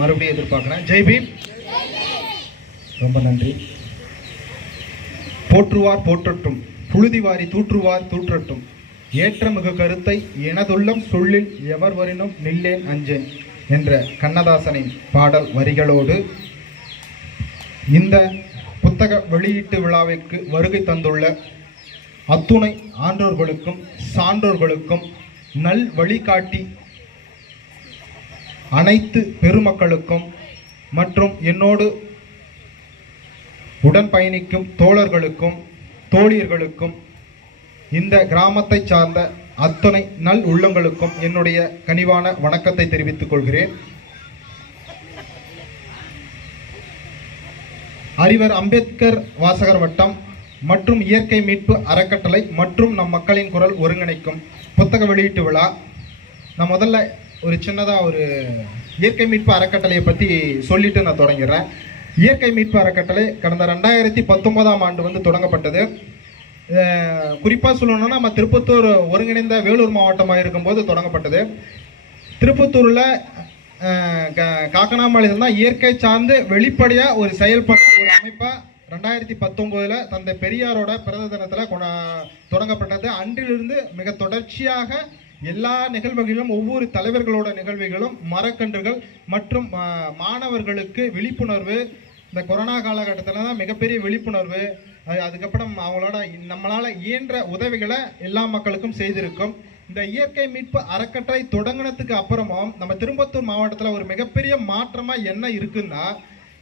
மறுபடியும் எதிர்பார்க்கிறேன். ஜெய் பீம். ரொம்ப நன்றி. போற்றுவார் போற்றட்டும், புழுதிவாரி தூற்றுவார் தூற்றட்டும், ஏற்றமிகு கருத்தை எனதுள்ளம் சொல்லில் எவர் வரினும் நில்லேன் அஞ்சேன் என்ற கண்ணதாசனின் பாடல் வரிகளோடு இந்த புத்தக வெளியீட்டு விழாவிற்கு வருகை தந்துள்ள அத்துணை ஆன்றோர்களுக்கும் சான்றோர்களுக்கும் நல் வழிகாட்டி அனைத்து பெருமக்களுக்கும் மற்றும் என்னோடு உடன் பயணிக்கும் தோழர்களுக்கும் தோழியர்களுக்கும் இந்த கிராமத்தை சார்ந்த அத்தனை நல் உள்ளங்களுக்கும் என்னுடைய கனிவான வணக்கத்தை தெரிவித்துக் கொள்கிறேன். அறிவர் அம்பேத்கர் வாசகர் வட்டம் மற்றும் இயற்கை மீட்பு அறக்கட்டளை மற்றும் நம் மக்களின் குரல் ஒருங்கிணைக்கும் புத்தக வெளியீட்டு விழா. நான் முதல்ல ஒரு சின்னதாக ஒரு இயற்கை மீட்பு அறக்கட்டளையை பற்றி சொல்லிட்டு நான் தொடங்கிறேன். இயற்கை மீட்பு அறக்கட்டளை கடந்த 2019ஆம் ஆண்டு தொடங்கப்பட்டது. குறிப்பாக சொல்லணும்னா நம்ம திருப்பத்தூர் ஒருங்கிணைந்த வேலூர் மாவட்டமாக இருக்கும்போது தொடங்கப்பட்டது. திருப்பத்தூரில் காக்கனாம்பாளையம் தான் இயற்கை சார்ந்து வெளிப்படையாக ஒரு செயல்பட ஒரு அமைப்பாக 2019 தந்தை பெரியாரோட பிறந்த தினத்தில் தொடங்கப்பட்டது. அன்றிலிருந்து மிக தொடர்ச்சியாக எல்லா நிகழ்வுகளிலும் ஒவ்வொரு தலைவர்களோட நிகழ்வுகளும் மரக்கன்றுகள் மற்றும் மாணவர்களுக்கு விழிப்புணர்வு, இந்த கொரோனா காலகட்டத்தில் தான் மிகப்பெரிய விழிப்புணர்வு, அதுக்கப்புறம் அவங்களோட நம்மளால் இயன்ற உதவிகளை எல்லா மக்களுக்கும் செய்திருக்கும். இந்த இயற்கை மீட்பு அறக்கட்டளை தொடங்கினதுக்கு அப்புறமும் நம்ம திருப்பத்தூர் மாவட்டத்தில் ஒரு மிகப்பெரிய மாற்றமாக என்ன இருக்குன்னா,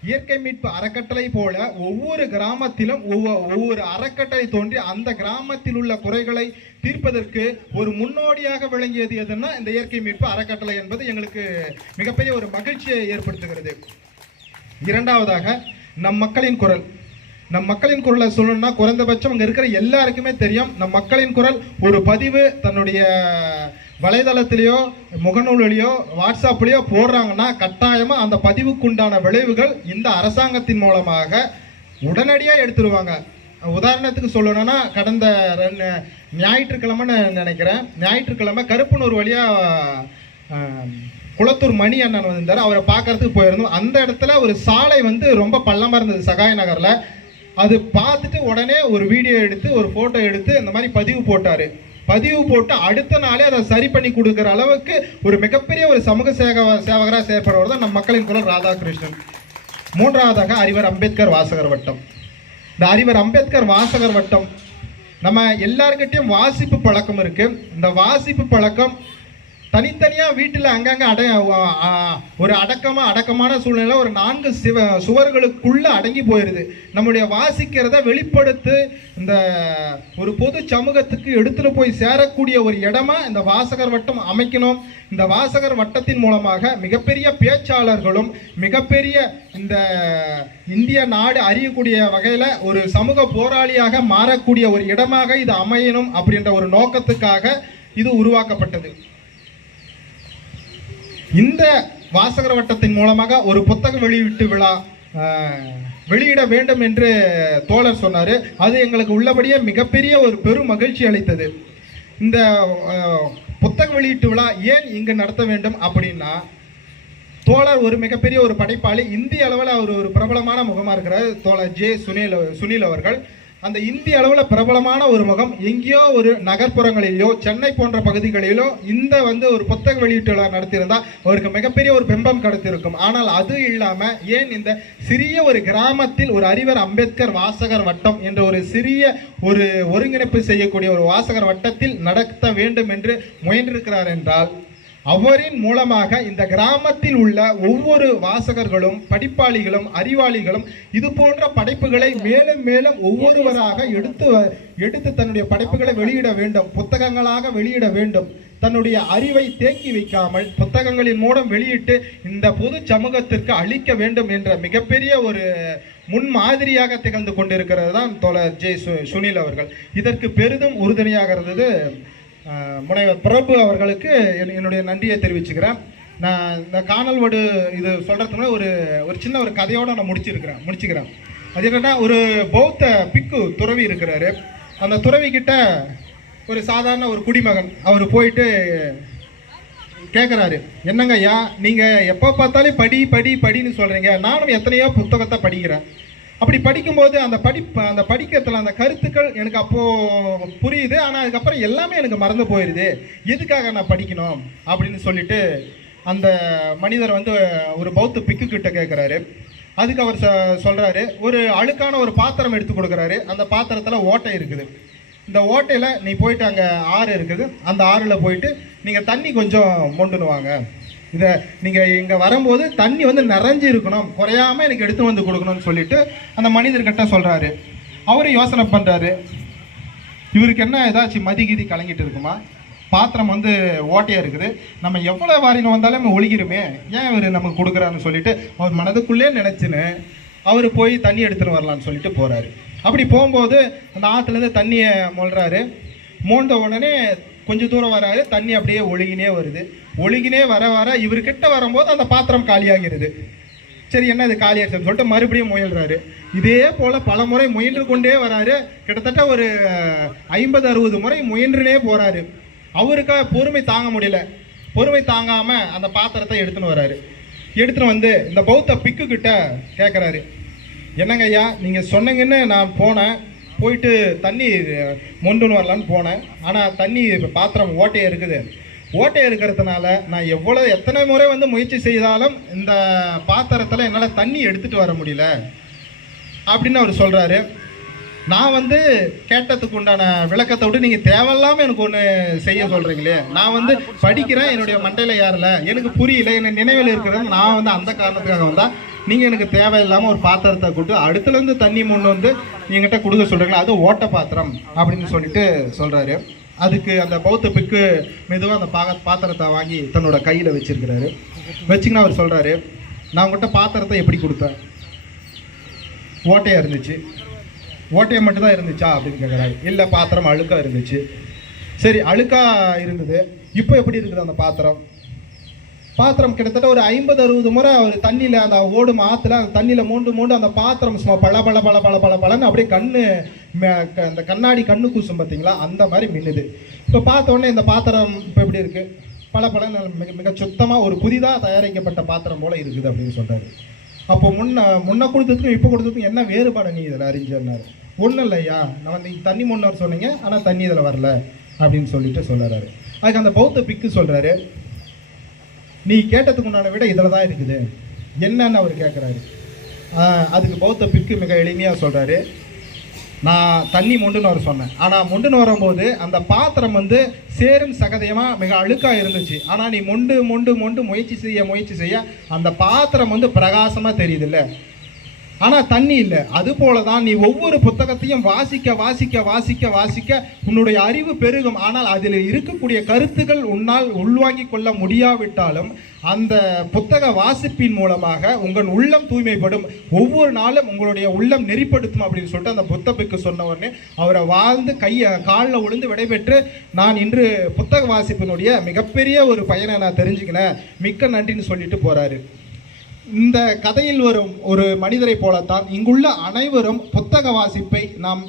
இயற்கை மீட்பு அறக்கட்டளை போல ஒவ்வொரு கிராமத்திலும் ஒவ்வொரு அறக்கட்டளை தோன்றி அந்த கிராமத்தில் உள்ள குறைகளை தீர்ப்பதற்கு ஒரு முன்னோடியாக விளங்கியது எதுன்னா இந்த இயற்கை மீட்பு அறக்கட்டளை என்பது எங்களுக்கு மிகப்பெரிய ஒரு மகிழ்ச்சியை ஏற்படுத்துகிறது. இரண்டாவதாக நம் மக்களின் குரல். நம் மக்களின் குரலை சொல்லணும்னா குறைந்தபட்சம் அங்கே இருக்கிற எல்லாருக்குமே தெரியும். நம் மக்களின் குரல் ஒரு பதிவு தன்னுடைய வலைதளத்திலேயோ முகநூலிலேயோ வாட்ஸ்அப்லேயோ போடுறாங்கன்னா கட்டாயமாக அந்த பதிவுக்குண்டான விளைவுகள் இந்த அரசாங்கத்தின் மூலமாக உடனடியாக எடுத்துருவாங்க. உதாரணத்துக்கு சொல்லணும்னா கடந்த ஞாயிற்றுக்கிழமைன்னு நினைக்கிறேன், ஞாயிற்றுக்கிழமை கருப்பனூர் வழியாக குளத்தூர் மணி அண்ணன் வந்திருந்தார். அவரை பார்க்கறதுக்கு போயிருந்தோம். அந்த இடத்துல ஒரு சாலை ரொம்ப பள்ளமாக இருந்தது சகாய நகரில். அது பார்த்துட்டு உடனே ஒரு வீடியோ எடுத்து ஒரு ஃபோட்டோ எடுத்து இந்த மாதிரி பதிவு போட்டார். பதிவு போட்டு அடுத்த நாளே அதை சரி பண்ணி கொடுக்குற அளவுக்கு ஒரு மிகப்பெரிய ஒரு சமூக சேவகராக செயற்படுவர் தான் நம் மக்களின் குரல் ராதாகிருஷ்ணன். மூன்றாவதாக அறிவர் அம்பேத்கர் வாசகர் வட்டம். இந்த அறிவர் அம்பேத்கர் வாசகர் வட்டம் நம்ம எல்லாருக்கிட்டையும் வாசிப்பு பழக்கம் இருக்கு. இந்த வாசிப்பு பழக்கம் தனித்தனியாக வீட்டில் அங்கங்கே ஒரு அடக்கமான சூழ்நிலை ஒரு 4 சுவர்களுக்குள்ள அடங்கி போயிடுது. நம்முடைய வாசிக்கிறத வெளிப்படுத்து இந்த ஒரு பொது சமூகத்துக்கு எடுத்துட்டு போய் சேரக்கூடிய ஒரு இடமா இந்த வாசகர் வட்டம் அமைக்கணும். இந்த வாசகர் வட்டத்தின் மூலமாக மிகப்பெரிய பேச்சாளர்களும் மிகப்பெரிய இந்த இந்திய நாடு அறியக்கூடிய வகையில் ஒரு சமூக போராளியாக மாறக்கூடிய ஒரு இடமாக இது அமையணும் அப்படின்ற ஒரு நோக்கத்துக்காக இது உருவாக்கப்பட்டது. இந்த வாசகர் வட்டத்தின் மூலமாக ஒரு புத்தக வெளியீட்டு விழா வெளியிட வேண்டும் என்று தோழர் சொன்னார். அது எங்களுக்கு உள்ளபடியே மிகப்பெரிய ஒரு பெரும் மகிழ்ச்சி அளித்தது. இந்த புத்தக வெளியீட்டு விழா ஏன் இங்கு நடத்த வேண்டும் அப்படின்னா, தோழர் ஒரு மிகப்பெரிய ஒரு படைப்பாளி. இந்திய அளவில் அவர் ஒரு பிரபலமான முகமாக இருக்கிறார். தோழர் ஜே சுனில் அவர்கள் அந்த இந்திய அளவில் பிரபலமான ஒரு முகம். எங்கேயோ ஒரு நகர்ப்புறங்களிலோ சென்னை போன்ற பகுதிகளிலோ இந்த ஒரு புத்தக வெளியீட்டு விழா நடத்தியிருந்தால் அவருக்கு மிகப்பெரிய ஒரு பிம்பம் கிடைத்திருக்கும். ஆனால் அது இல்லாமல் ஏன் இந்த சிறிய ஒரு கிராமத்தில் ஒரு அறிவர் அம்பேத்கர் வாசகர் வட்டம் என்ற ஒரு சிறிய ஒரு ஒருங்கிணைப்பு செய்யக்கூடிய ஒரு வாசகர் வட்டத்தில் நடத்த வேண்டும் என்று முயன்றிருக்கிறார் என்றால், அவரின் மூலமாக இந்த கிராமத்தில் உள்ள ஒவ்வொரு வாசகர்களும் படிப்பாளிகளும் அறிவாளிகளும் இது போன்ற படைப்புகளை மேலும் மேலும் ஒவ்வொருவராக எடுத்து தன்னுடைய படைப்புகளை வெளியிட வேண்டும், புத்தகங்களாக வெளியிட வேண்டும். தன்னுடைய அறிவை தேக்கி வைக்காமல் புத்தகங்களின் மூலம் வெளியிட்டு இந்த பொது சமூகத்திற்கு அளிக்க வேண்டும் என்ற மிகப்பெரிய ஒரு முன்மாதிரியாக திகழ்ந்து கொண்டிருக்கிறது தான் தோழர் ஜே சுனில் அவர்கள். இதற்கு பெரிதும் உறுதுணையாக இருந்தது முனைவர் பிரபு அவர்களுக்கு என்னுடைய நன்றியை தெரிவிச்சுக்கிறேன். நான் இந்த காணல் வடு இது சொல்கிறதுக்கு ஒரு சின்ன ஒரு கதையோடு நான் முடிச்சுக்கிறேன். அது என்னன்னா, ஒரு பௌத்த பிக்கு துறவி இருக்கிறாரு. அந்த துறவி கிட்ட ஒரு சாதாரண ஒரு குடிமகன் அவர் போயிட்டு கேட்குறாரு, என்னங்க ஐயா நீங்கள் எப்போ பார்த்தாலும் படி படி படின்னு சொல்கிறீங்க, நானும் எத்தனையோ புத்தகத்தை படிக்கிறேன். அப்படி படிக்கும்போது அந்த படிக்கிறதுல அந்த கருத்துக்கள் எனக்கு அப்போது புரியுது, ஆனால் அதுக்கப்புறம் எல்லாமே எனக்கு மறந்து போயிடுது, எதுக்காக நான் படிக்கணும் அப்படின்னு சொல்லிட்டு அந்த மனிதர் வந்து ஒரு பௌத்த பிக்கு கிட்ட கேட்குறாரு. அதுக்கு அவர் சொல்கிறாரு, ஒரு அழுக்கான ஒரு பாத்திரம் எடுத்து கொடுக்குறாரு. அந்த பாத்திரத்தில் ஓட்டை இருக்குது. இந்த ஓட்டையில் நீ போயிட்டு அங்கே ஆறு இருக்குது, அந்த ஆறில் போயிட்டு நீங்கள் தண்ணி கொஞ்சம் மொண்டுன்னு வாங்க. இதை நீங்கள் இங்கே வரும்போது தண்ணி வந்து நிறைஞ்சி இருக்கணும், குறையாமல் எனக்கு எடுத்து வந்து கொடுக்கணும்னு சொல்லிட்டு அந்த மனிதர்கிட்ட சொல்கிறாரு. அவரும் யோசனை பண்ணுறாரு, இவருக்கு என்ன ஏதாச்சும் மதிகிதி கலங்கிட்டு இருக்குமா, பாத்திரம் வந்து ஓட்டையாக இருக்குது, நம்ம எவ்வளோ வாரின்னு வந்தாலும் நம்ம ஒழுகிருமே, ஏன் இவர் நமக்கு கொடுக்குறான்னு சொல்லிட்டு அவர் மனதுக்குள்ளே நினச்சின்னு அவர் போய் தண்ணி எடுத்துகிட்டு வரலான்னு சொல்லிட்டு போகிறாரு. அப்படி போகும்போது அந்த ஆற்றுலேருந்து தண்ணியை மொள்றாரு. மோண்ட உடனே கொஞ்சம் தூரம் வராரு, தண்ணி அப்படியே ஒழுகினே வருது. ஒழுகினே வர வர இவர்கிட்ட வரும்போது அந்த பாத்திரம் காலியாகிறது. சரி, என்ன இது காலியாகிடுச்சுன்னு சொல்லிட்டு மறுபடியும் முயல்றாரு. இதே போல் பல முறை முயன்று கொண்டே வராரு. கிட்டத்தட்ட ஒரு 50-60 முறை முயன்றுனே போகிறாரு. அவருக்கு பொறுமை தாங்க முடியல. பொறுமை தாங்காமல் அந்த பாத்திரத்தை எடுத்துன்னு வராரு. எடுத்துன்னு வந்து இந்த பௌத்த பிக்கு கிட்ட கேட்குறாரு, என்னங்க ஐயா நீங்கள் சொன்னீங்கன்னு நான் போனேன், போயிட்டு தண்ணி மொண்டுன்னு வரலான்னு போனேன், ஆனால் தண்ணி பாத்திரம் ஓட்டையாக இருக்குது. ஓட்டையாக இருக்கிறதுனால நான் எத்தனை முறை வந்து முயற்சி செய்தாலும் இந்த பாத்திரத்தில் என்னால் தண்ணி எடுத்துகிட்டு வர முடியல அப்படின்னு அவர் சொல்கிறாரு. நான் வந்து கேட்டதுக்கு உண்டான விளக்கத்தை விட்டு நீங்கள் தேவையில்லாமல் எனக்கு ஒன்று செய்ய சொல்கிறீங்களே, நான் வந்து படிக்கிறேன், என்னுடைய மண்டையில் ஏறல, எனக்கு புரியல, என்ன நினைவில் இருக்கிறது, நான் வந்து அந்த காரணத்துக்காக வந்தால் நீங்கள் எனக்கு தேவையில்லாமல் ஒரு பாத்திரத்தை கொடுத்து அடுத்துலேருந்து தண்ணி முன்னு வந்து என்கிட்ட கொடுக்க சொல்கிறீங்களா, அது ஓட்ட பாத்திரம் அப்படின்னு சொல்லிட்டு சொல்கிறாரு. அதுக்கு அந்த பௌத்த பிக்கு மெதுவாக அந்த பாத்திரத்தை வாங்கி தன்னோட கையில் வச்சிருக்கிறாரு. வச்சிங்கன்னா அவர் சொல்கிறாரு, நான் உங்கள்கிட்ட பாத்திரத்தை எப்படி கொடுத்தேன், ஓட்டையாக இருந்துச்சு. ஓட்டையை மட்டும்தான் இருந்துச்சா அப்படின்னு கேட்குறாரு. இல்லை, பாத்திரம் அழுக்காக இருந்துச்சு. சரி, அழுக்காக இருந்தது, இப்போ எப்படி இருக்குது அந்த பாத்திரம்? பாத்திரம் கிட்டத்தட்ட ஒரு 50-60 முறை அவர் தண்ணியில் அந்த ஓடும் ஆற்றுல அந்த தண்ணியில் மோண்டு அந்த பாத்திரம் சும்மா பல பல பல பல பல பலன்னு அப்படியே அந்த கண்ணாடி கண்ணு கூசும் பார்த்தீங்களா, அந்த மாதிரி மின்னுது. இப்போ பார்த்த உடனே இந்த பாத்திரம் இப்போ எப்படி இருக்குது, பல பலன்னு மிக சுத்தமாக ஒரு புதிதாக தயாரிக்கப்பட்ட பாத்திரம் போல் இருக்குது அப்படின்னு சொல்கிறாரு. அப்போ முன்ன கொடுத்ததுக்கும் இப்போ கொடுத்ததுக்கும் என்ன வேறுபாடு நீ இதில் அறிஞ்சாரு? ஒன்றும் இல்லையா, நான் வந்து தண்ணி முன்னர் சொன்னீங்க, ஆனால் தண்ணி இதில் வரல அப்படின்னு சொல்லிட்டு சொல்கிறாரு. அதுக்கு அந்த பௌத்த பிக்கு சொல்கிறாரு, நீ கேட்டதுக்கு உண்டான விட இதில் தான் இருக்குது என்னன்னு அவர் கேட்குறாரு. அதுக்கு பௌத்த பிக்கு மிக எளிமையாக சொல்கிறாரு, நான் தண்ணி மொண்டுன்னு வர சொன்னேன், ஆனால் மொண்டுன்னு வரும்போது அந்த பாத்திரம் வந்து சேரும் சகதியமாக மிக அழுக்காக இருந்துச்சு. ஆனால் நீ மொண்டு மொண்டு மொண்டு முயற்சி செய்ய அந்த பாத்திரம் வந்து பிரகாசமாக தெரியுது இல்லை, ஆனால் தண்ணி இல்லை. அதுபோல தான் நீ ஒவ்வொரு புத்தகத்தையும் வாசிக்க உன்னுடைய அறிவு பெருகும். ஆனால் அதில் இருக்கக்கூடிய கருத்துக்கள் உன்னால் உள்வாங்கிக் கொள்ள முடியாவிட்டாலும் அந்த புத்தக வாசிப்பின் மூலமாக உங்கள் உள்ளம் தூய்மைப்படும், ஒவ்வொரு நாளும் உங்களுடைய உள்ளம் நெறிப்படுத்தும் அப்படின்னு சொல்லிட்டு அந்த புத்தபிக்கு சொன்ன உடனே அவரை வாழ்ந்து காலில் விழுந்து விடைபெற்று, நான் இன்று புத்தக வாசிப்பினுடைய மிகப்பெரிய ஒரு பயனை நான் தெரிஞ்சுக்கினேன், மிக்க நன்றின்னு சொல்லிட்டு போகிறாரு. இந்த கதையில் வரும் ஒரு மனிதரை போலத்தான் இங்குள்ள அனைவரும் புத்தக வாசிப்பை நாம்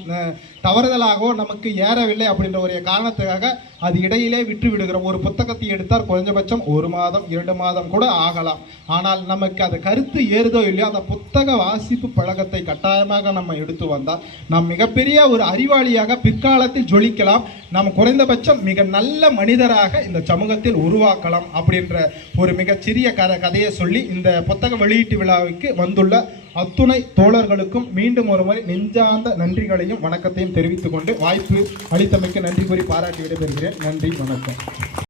தவறுதலாகவோ நமக்கு ஏறவில்லை அப்படின்ற ஒரு காரணத்துக்காக அது இடையிலே விட்டு விடுகிறோம். ஒரு புத்தகத்தை எடுத்தால் குறைஞ்சபட்சம் 1 மாதம் 2 மாதம் கூட ஆகலாம். ஆனால் நமக்கு அது கருத்து ஏறுதோ இல்லையோ அந்த புத்தக வாசிப்பு பழக்கத்தை கட்டாயமாக நம்ம எடுத்து வந்தால் நாம் மிகப்பெரிய ஒரு அறிவாளியாக பிற்காலத்தில் ஜொலிக்கலாம். நாம் குறைந்தபட்சம் மிக நல்ல மனிதராக இந்த சமூகத்தில் உருவாக்கலாம் அப்படின்ற ஒரு மிகச்சிறிய கதையை சொல்லி இந்த புத்தக வெளியீட்டு விழாவுக்கு வந்துள்ள அத்துணை தோழர்களுக்கும் மீண்டும் ஒரு முறை நெஞ்சார்ந்த நன்றிகளையும் வணக்கத்தையும் தெரிவித்துக் கொண்டு வாய்ப்பு அளித்தமைக்கு நன்றி கூறி பாராட்டி விடைபெறுகிறேன். நன்றி, வணக்கம்.